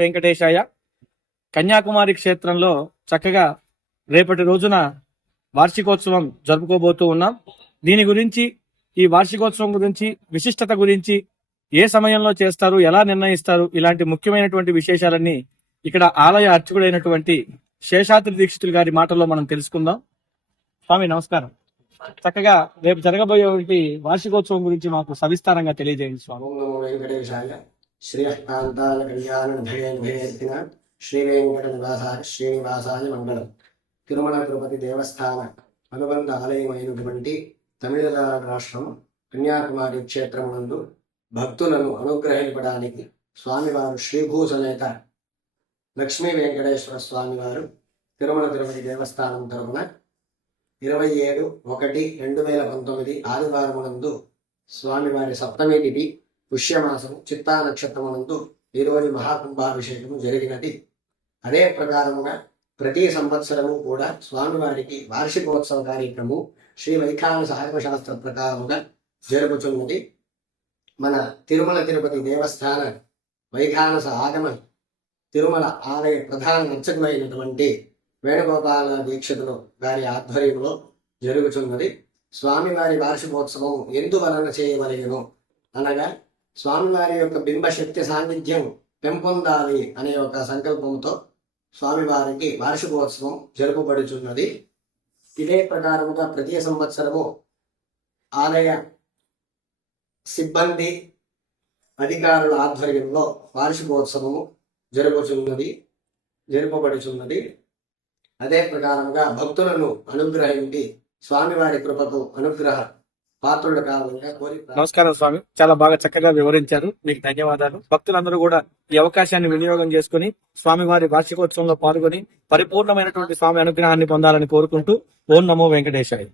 వెంకటేశాయ. కన్యాకుమారి క్షేత్రంలో చక్కగా రేపటి రోజున వార్షికోత్సవం జరుపుకోబోతూ ఉన్నాం. దీని గురించి, ఈ వార్షికోత్సవం గురించి, విశిష్టత గురించి, ఏ సమయంలో చేస్తారు, ఎలా నిర్ణయిస్తారు, ఇలాంటి ముఖ్యమైనటువంటి విశేషాలన్నీ ఇక్కడ ఆలయ అర్చకుడైనటువంటి శేషాద్రి దీక్షితులు గారి మాటల్లో మనం తెలుసుకుందాం. స్వామి నమస్కారం. చక్కగా రేపు జరగబోయే వార్షికోత్సవం గురించి మాకు సవిస్తారంగా తెలియజేయండి స్వామి. ఓం నమో వెంకటేశాయ. శ్రీయకాంతాల కళ్యాణ భయర్తిన శ్రీ వెంకట నివాసాయ శ్రీనివాసాయ మంగళం. తిరుమల తిరుపతి దేవస్థాన అనుబంధ ఆలయమైనటువంటి తమిళనాడు రాష్ట్రం కన్యాకుమారి క్షేత్రమునందు భక్తులను అనుగ్రహింపడానికి స్వామివారు శ్రీభూసమేత లక్ష్మీ వెంకటేశ్వర స్వామివారు తిరుమల తిరుపతి దేవస్థానం తరపున 27/1/2019 ఆదివారమునందు స్వామివారి సప్తమి తిథి పుష్యమాసము చిత్తా నక్షత్రమునందు ఈరోజు మహాకుంభాభిషేకము జరిగినది. అదే ప్రకారముగా ప్రతి సంవత్సరము కూడా స్వామివారికి వార్షికోత్సవ కార్యక్రమం శ్రీ వైఖానస ఆగమశాస్త్ర ప్రకారముగా జరుగుతున్నది. మన తిరుమల తిరుపతి దేవస్థాన వైఖానస ఆగమ తిరుమల ఆలయ ప్రధాన అర్చకులైనటువంటి వేణుగోపాల దీక్షితులు గారి ఆధ్వర్యంలో జరుగుతున్నది. స్వామివారి వార్షికోత్సవం ఎందువలన చేయవలెను అనగా స్వామివారి యొక్క బింబశక్తి సాన్నిధ్యం పెంపొందాలి అనే ఒక సంకల్పంతో స్వామివారికి వార్షికోత్సవం జరుపబడుచున్నది. ఇదే ప్రకారముగా ప్రతి సంవత్సరము ఆలయ సిబ్బంది అధికారుల ఆధ్వర్యంలో వార్షికోత్సవము జరుపబడుచున్నది. అదే ప్రకారంగా భక్తులను అనుగ్రహించి స్వామివారి కృపకు అనుగ్రహ పాత్రులు కావాలని కోరి. నమస్కారం స్వామి, చాలా బాగా చక్కగా వివరించారు, మీకు ధన్యవాదాలు. భక్తులందరూ కూడా ఈ అవకాశాన్ని వినియోగం చేసుకుని స్వామివారి వార్షికోత్సవంలో పాల్గొని పరిపూర్ణమైనటువంటి స్వామి అనుగ్రహాన్ని పొందాలని కోరుకుంటూ ఓం నమో వెంకటేశాయ.